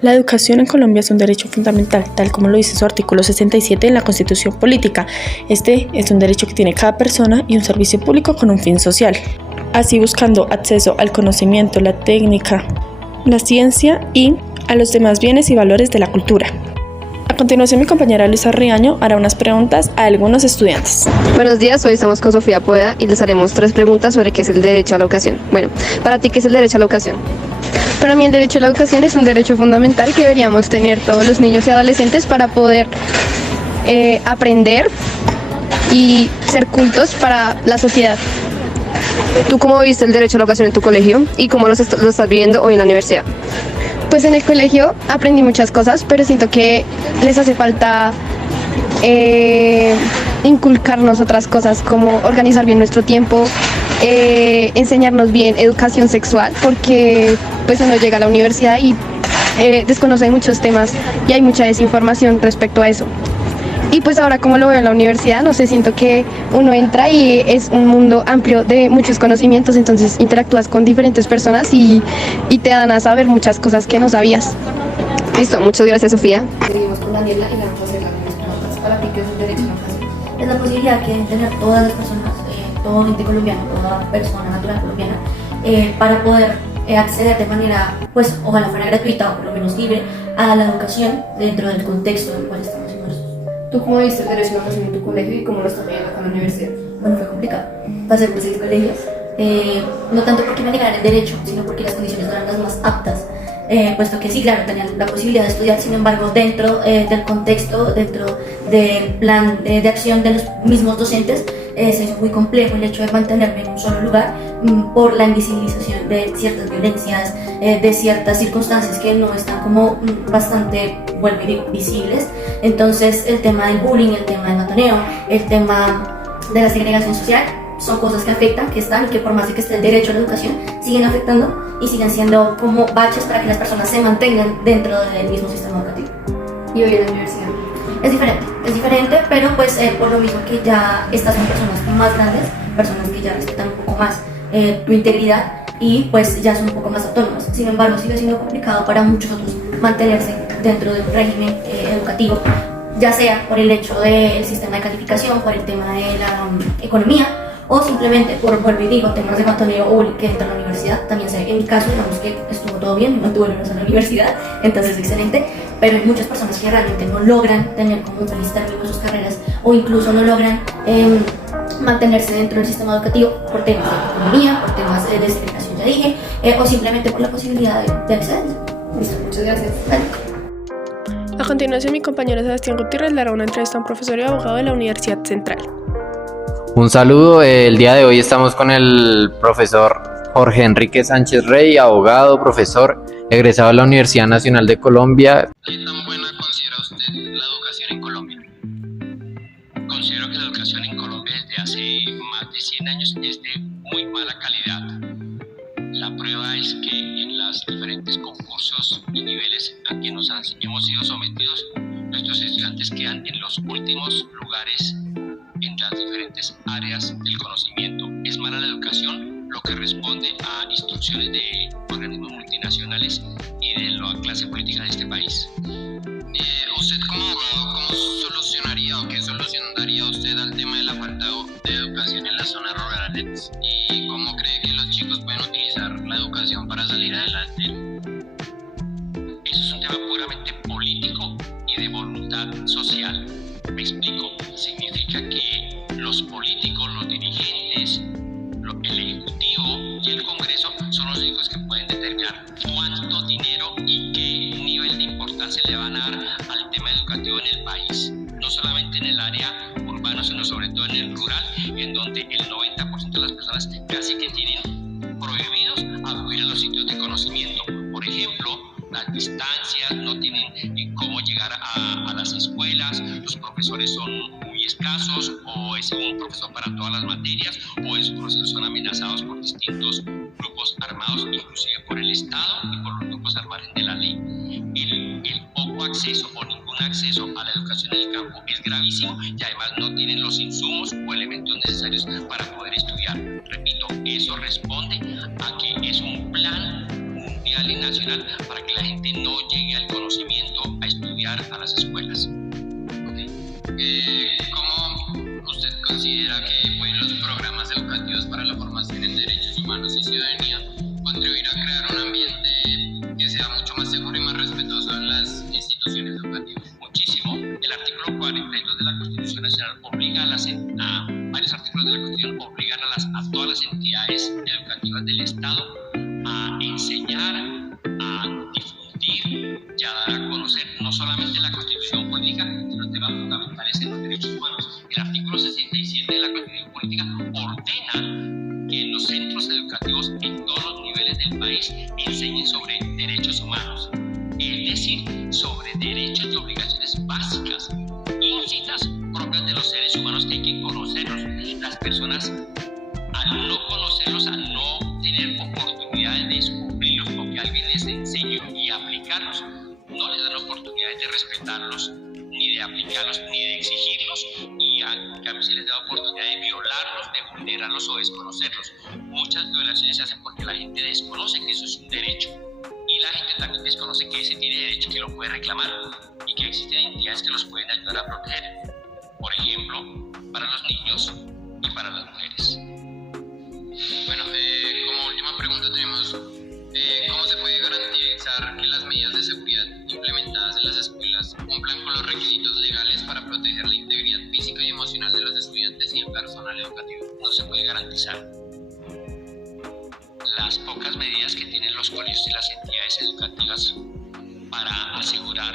La educación en Colombia es un derecho fundamental, tal como lo dice su artículo 67 en la Constitución Política. Este es un derecho que tiene cada persona y un servicio público con un fin social. Así, buscando acceso al conocimiento, la técnica, la ciencia y a los demás bienes y valores de la cultura. A continuación, mi compañera Luisa Riaño hará unas preguntas a algunos estudiantes. Buenos días, hoy estamos con Sofía Pueda y les haremos 3 preguntas sobre qué es el derecho a la educación. Bueno, para ti, ¿qué es el derecho a la educación? Para mí el derecho a la educación es un derecho fundamental que deberíamos tener todos los niños y adolescentes para poder aprender y ser cultos para la sociedad. ¿Tú cómo viste el derecho a la educación en tu colegio y cómo lo estás viviendo hoy en la universidad? Pues en el colegio aprendí muchas cosas, pero siento que les hace falta inculcarnos otras cosas como organizar bien nuestro tiempo, enseñarnos bien educación sexual, porque pues uno llega a la universidad y desconoce muchos temas y hay mucha desinformación respecto a eso. Y pues ahora, como lo veo en la universidad, no sé, siento que uno entra y es un mundo amplio de muchos conocimientos, entonces interactúas con diferentes personas y te dan a saber muchas cosas que no sabías. Listo, muchas gracias, Sofía. Seguimos con Daniela y le vamos a hacer las mismas preguntas. Para ti, ¿qué es el derecho a la educación? Es la posibilidad que deben tener todas las personas, todo ente colombiano, toda persona natural colombiana, para poder acceder de manera, pues ojalá fuera gratuita o por lo menos libre, a la educación dentro del contexto en el cual estamos inmersos. ¿Tú cómo viste el derecho a la educación en tu colegio y cómo lo estás viendo acá en la universidad? Bueno, fue complicado. Pasé por 6 colegios, no tanto porque me negaran el derecho, sino porque las condiciones no eran las más aptas, puesto que sí, claro, tenían la posibilidad de estudiar, sin embargo, dentro del contexto, dentro del plan de acción de los mismos docentes, se hizo muy complejo el hecho de mantenerme en un solo lugar por la invisibilización de ciertas violencias, de ciertas circunstancias que no están como bastante, vuelvo y digo, visibles. Entonces el tema del bullying, el tema del matoneo, el tema de la segregación social son cosas que afectan, que están y que por más de que esté el derecho a la educación siguen afectando y siguen siendo como baches para que las personas se mantengan dentro del mismo sistema educativo. ¿Y hoy en la universidad? Es diferente, pero pues por lo mismo que ya estas son personas más grandes, personas que ya respetan un poco más tu integridad y pues ya son un poco más autónomas. Sin embargo, sigue siendo complicado para muchos otros mantenerse dentro del régimen educativo, ya sea por el hecho del sistema de calificación, por el tema de la economía o simplemente por, vuelvo y digo, temas de matoneo o bullying que entra a la universidad. También sé, en mi caso, digamos que estuvo todo bien, no tuve problemas en la universidad, entonces excelente, pero hay muchas personas que realmente no logran tener como un feliz término sus carreras o incluso no logran mantenerse dentro del sistema educativo por temas de economía, por temas de segregación, ya dije, o simplemente por la posibilidad de acceder. Listo, muchas gracias. Vale. A continuación, mi compañero Sebastián Gutiérrez le hará una entrevista a un profesor y abogado de la Universidad Central. Un saludo, el día de hoy estamos con el profesor Jorge Enrique Sánchez Rey, abogado, profesor, egresado de la Universidad Nacional de Colombia. ¿Qué tan buena considera usted la educación en Colombia? Considero que la educación en Colombia desde hace más de 100 años es de muy mala calidad. La prueba es que en los diferentes concursos y niveles a que hemos sido sometidos, nuestros estudiantes quedan en los últimos lugares en las diferentes áreas del conocimiento. Es mala la educación, lo que responde a instrucciones de organismos multinacionales y de la clase política de este país. Usted como abogado, ¿cómo solucionaría o qué solución daría usted al tema de la falta de educación en las zonas rurales? ¿Y cómo cree que los chicos pueden utilizar la educación para salir adelante? Eso es un tema puramente político y de voluntad social. Me explico. Significa que los políticos, los dirigentes, el ejecutivo y el Congreso son los únicos que pueden determinar cuánto dinero y qué nivel de importancia le van a dar al tema educativo en el país. No solamente en el área urbana, sino sobre todo en el rural, en donde el 90% de las personas casi que tienen prohibidos acudir a los sitios de conocimiento. Por ejemplo, las distancias, no tienen cómo llegar a las escuelas, los profesores son muy escasos, o es un profesor para todas las materias, o esos profesores son amenazados por distintos grupos armados, inclusive por el Estado y por los grupos al margen de la ley. El poco acceso o ningún acceso a la educación en el campo es gravísimo y además no tienen los insumos o elementos necesarios para poder estudiar. Repito, eso responde a que es un plan mundial y nacional para que la gente no llegue al conocimiento, a estudiar a las escuelas. ¿Cómo usted considera que pueden los programas educativos para la formación en derechos humanos y ciudadanía contribuir a crear un ambiente que sea mucho más seguro y más respetuoso en las instituciones educativas? Muchísimo. El artículo 42 de la Constitución Nacional obliga varios artículos de la Constitución obligan a todas las entidades educativas del Estado a enseñar, a difundir y a dar a conocer no solamente la Constitución política, sino temas fundamentales en los derechos humanos. El artículo 67 de la Constitución política ordena que en los centros educativos en todos los niveles del país enseñen sobre derechos humanos, es decir, sobre derechos y obligaciones básicas, íncitas propias de los seres humanos que hay que conocerlos. Las personas, al no conocerlos, al no tener oportunidades de descubrirlos o que alguien les enseñe y aplicarlos, no les dan oportunidades de respetarlos, ni de aplicarlos, ni de exigirlos, y a cambio se les da oportunidad de violarlos, de vulnerarlos o desconocerlos. Muchas violaciones se hacen porque la gente desconoce que eso es un derecho, y la gente también desconoce que ese tiene derecho, que lo puede reclamar, y que existen entidades que los pueden ayudar a proteger. Por ejemplo, para los niños y para las mujeres. Bueno, como última pregunta tenemos, ¿cómo se puede garantizar que las medidas de seguridad implementadas en las escuelas cumplan con los requisitos legales para proteger la integridad física y emocional de los estudiantes y el personal educativo? No se puede garantizar. Las pocas medidas que tienen los colegios y las entidades educativas para asegurar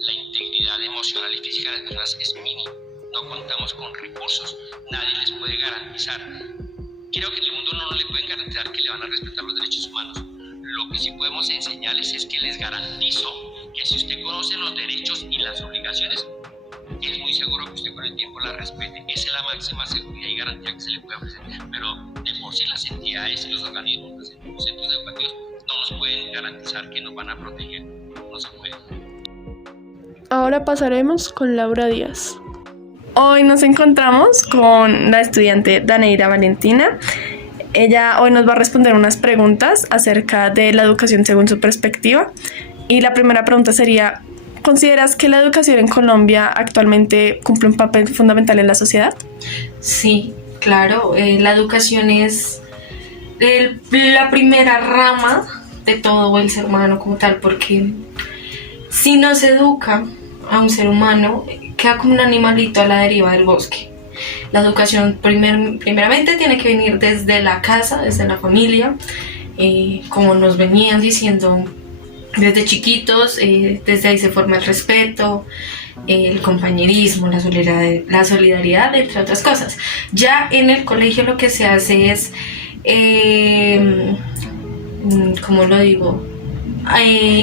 la integridad emocional y física de las personas es mínimo. No contamos con recursos, nadie les puede garantizar. Creo que en el mundo no le pueden garantizar que le van a respetar los derechos humanos. Lo que sí podemos enseñarles es que les garantizo que si usted conoce los derechos y las obligaciones, es muy seguro que usted con el tiempo las respete. Esa es la máxima seguridad y garantía que se le puede ofrecer. Pero de por sí las entidades y los organismos, los centros educativos, no nos pueden garantizar que nos van a proteger. No se puede. Ahora pasaremos con Laura Díaz. Hoy nos encontramos con la estudiante Daneira Valentina. Ella hoy nos va a responder unas preguntas acerca de la educación según su perspectiva. Y la primera pregunta sería, ¿consideras que la educación en Colombia actualmente cumple un papel fundamental en la sociedad? Sí, claro. La educación es la primera rama de todo el ser humano como tal, porque si no se educa a un ser humano, queda como un animalito a la deriva del bosque. La educación primeramente tiene que venir desde la casa, desde la familia, como nos venían diciendo desde chiquitos, desde ahí se forma el respeto, el compañerismo, la solidaridad, entre otras cosas. Ya en el colegio lo que se hace es, ¿cómo lo digo?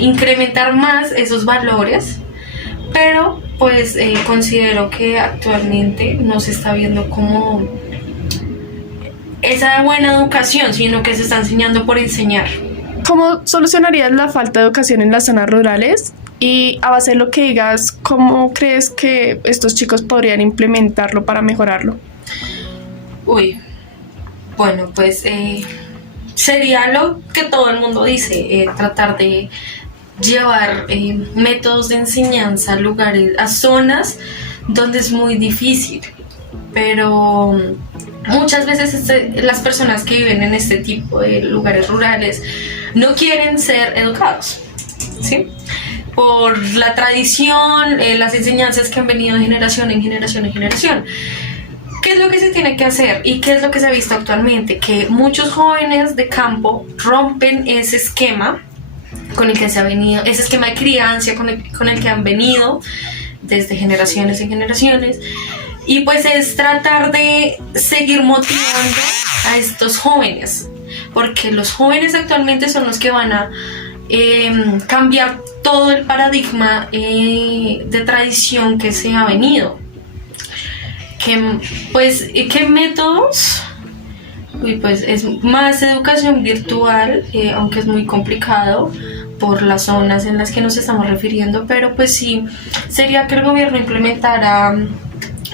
Incrementar más esos valores, pero pues considero que actualmente no se está viendo como esa buena educación, sino que se está enseñando por enseñar. ¿Cómo solucionarías la falta de educación en las zonas rurales? Y a base de lo que digas, ¿cómo crees que estos chicos podrían implementarlo para mejorarlo? Bueno, pues sería lo que todo el mundo dice, tratar de llevar métodos de enseñanza a lugares, a zonas donde es muy difícil, pero muchas veces las personas que viven en este tipo de lugares rurales no quieren ser educados, ¿sí? Por la tradición, las enseñanzas que han venido de generación en generación en generación. ¿Qué es lo que se tiene que hacer y qué es lo que se ha visto actualmente? Que muchos jóvenes de campo rompen ese esquema con el que se ha venido, ese esquema de crianza con el que han venido desde generaciones en generaciones, y pues es tratar de seguir motivando a estos jóvenes, porque los jóvenes actualmente son los que van a cambiar todo el paradigma de tradición que se ha venido. ¿Qué métodos? Pues es más educación virtual, aunque es muy complicado por las zonas en las que nos estamos refiriendo, pero pues sí, sería que el gobierno implementara,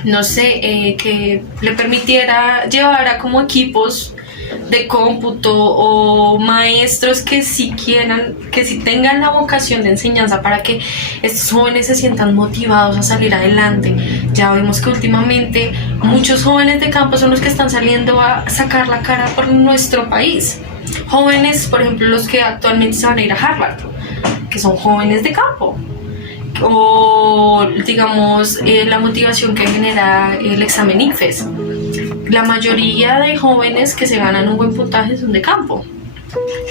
no sé, que le permitiera llevar a como equipos de cómputo o maestros que sí tengan la vocación de enseñanza para que estos jóvenes se sientan motivados a salir adelante. Ya vemos que últimamente muchos jóvenes de campo son los que están saliendo a sacar la cara por nuestro país. Jóvenes, por ejemplo, los que actualmente se van a ir a Harvard, que son jóvenes de campo. O digamos la motivación que genera el examen ICFES. La mayoría de jóvenes que se ganan un buen puntaje son de campo.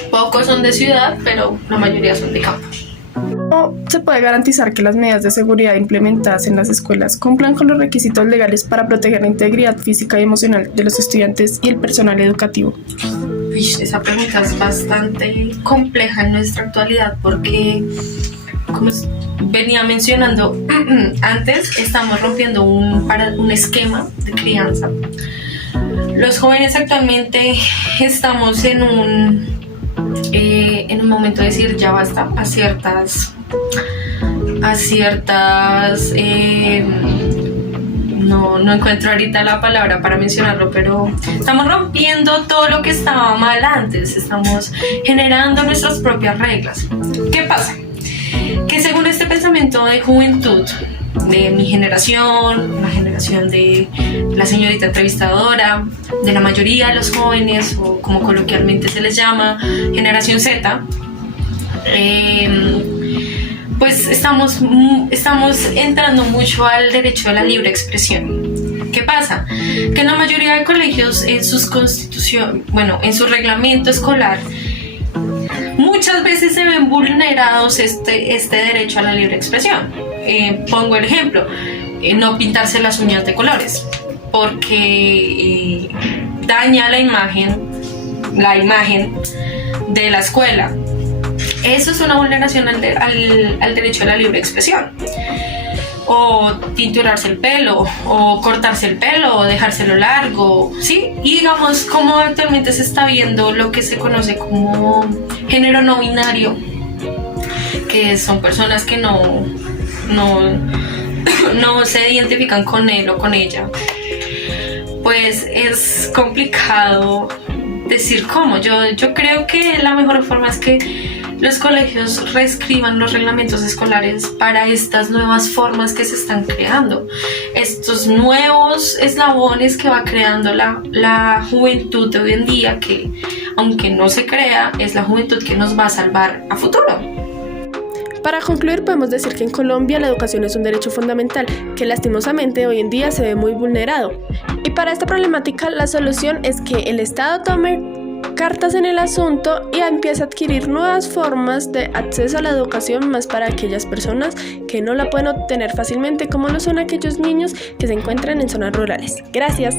Pocos son de ciudad, pero la mayoría son de campo. ¿Cómo se puede garantizar que las medidas de seguridad implementadas en las escuelas cumplan con los requisitos legales para proteger la integridad física y emocional de los estudiantes y el personal educativo? Esa pregunta es bastante compleja en nuestra actualidad porque, como venía mencionando antes, estamos rompiendo un esquema de crianza. Los jóvenes actualmente estamos en un momento de decir ya basta a ciertas no encuentro ahorita la palabra para mencionarlo, pero estamos rompiendo todo lo que estaba mal antes, estamos generando nuestras propias reglas. ¿Qué pasa? Que según este pensamiento de juventud de mi generación, la generación de la señorita entrevistadora, de la mayoría de los jóvenes, o como coloquialmente se les llama, generación Z, pues estamos entrando mucho al derecho a la libre expresión. ¿Qué pasa? Que en la mayoría de colegios, en sus en su reglamento escolar, muchas veces se ven vulnerados este derecho a la libre expresión. Pongo el ejemplo, no pintarse las uñas de colores, porque daña la imagen de la escuela. Eso es una vulneración al derecho a la libre expresión. O tinturarse el pelo, o cortarse el pelo, o dejárselo largo, ¿sí? Y digamos, como actualmente se está viendo lo que se conoce como género no binario, que son personas que no se identifican con él o con ella, pues es complicado decir cómo. Yo creo que la mejor forma es que los colegios reescriban los reglamentos escolares para estas nuevas formas que se están creando, estos nuevos eslabones que va creando la juventud de hoy en día, que aunque no se crea, es la juventud que nos va a salvar a futuro. Para concluir, podemos decir que en Colombia la educación es un derecho fundamental que lastimosamente hoy en día se ve muy vulnerado. Y para esta problemática la solución es que el Estado tome cartas en el asunto y empieza a adquirir nuevas formas de acceso a la educación más para aquellas personas que no la pueden obtener fácilmente, como lo son aquellos niños que se encuentran en zonas rurales. Gracias.